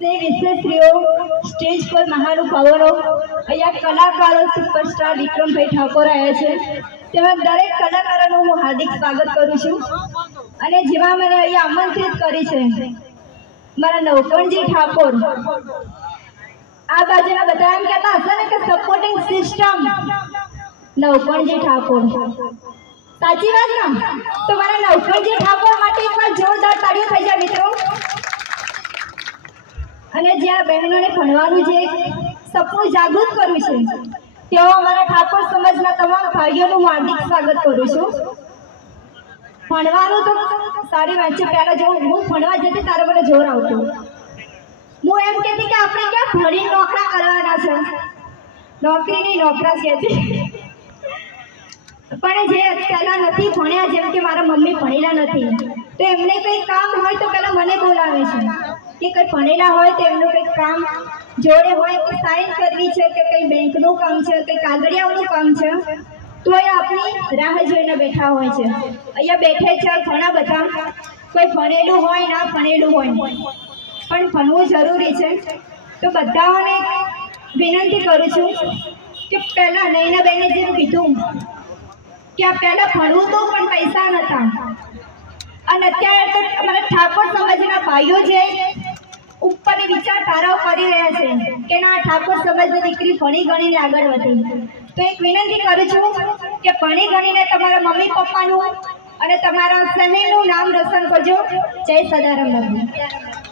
તે વિશેષરીઓ સ્ટેજ પર મહાનુભાવો અહીંયા કલાકારો સુપરસ્ટાર વિક્રમભાઈ ઠાકોર આવ્યા છે તેવા દરેક કલાકારોનું હું હાર્દિક સ્વાગત કરું છું અને જેવા મને અહીંયા આમંત્રિત કરી છે મારા નવકણજી ઠાકોર આ બાજુના બધા એમ કહેતા હશે ને કે સપોર્ટિંગ સિસ્ટમ નવકણજી ઠાકોર સાચી વાત ને તો મારા નવકણજી ઠાકોર માટે એકવાર જોરદાર તાળીઓ થઈ જાય મિત્રો અને જ્યાં બહેનોને ભણવાનું જે સપનું જાગૃત કરવું છે તેઓ અમારા ઠાકોર સમાજના તમામ ભાઈઓનું હાર્દિક સ્વાગત કરું છું ભણવાનું તો સારી વાત છે પહેલા જો હું ભણવા જતી તારે મને જોર આવતું હું એમ કહેતી કે આપણે ક્યાં ભણી નોકરા કરવાના છે નોકરીની નોકરા છે પણ જે પહેલા નથી ભણ્યા જેમ કે મારા મમ્મી ભણેલા નથી તો એમને કંઈ કામ હોય તો પહેલા મને બોલાવે છે કે કંઈ ભણેલા હોય તો એમનું કંઈક કામ જોડે હોય કે સાઇન કરવી છે કે કંઈ બેંકનું કામ છે કંઈ કાગળિયાઓનું કામ છે તો એ આપણી રાહ જોઈને બેઠા હોય છે અહીંયા બેઠે છે ઘણા બધા કોઈ ભણેલું હોય ના ભણેલું હોય પણ ભણવું જરૂરી છે તો બધાઓને વિનંતી કરું છું કે પહેલાં નૈનાબેને જેમ કીધું કે આ પહેલાં ભણવું તો પણ પૈસા નહોતા અને અત્યારે તો અમારા ઠાકોર સમાજના ભાઈઓ જે ઉપરની વિચારધારાઓ કરી રહ્યા છે કે ના ઠાકોર સમાજની દીકરી ભણી ગણીને આગળ વધી તો એક વિનંતી કરું છું કે ભણી ગણીને તમારા મમ્મી પપ્પાનું અને તમારા ફેમિલીનું નામ રોશન કરજો જય સદારામ બાપુ।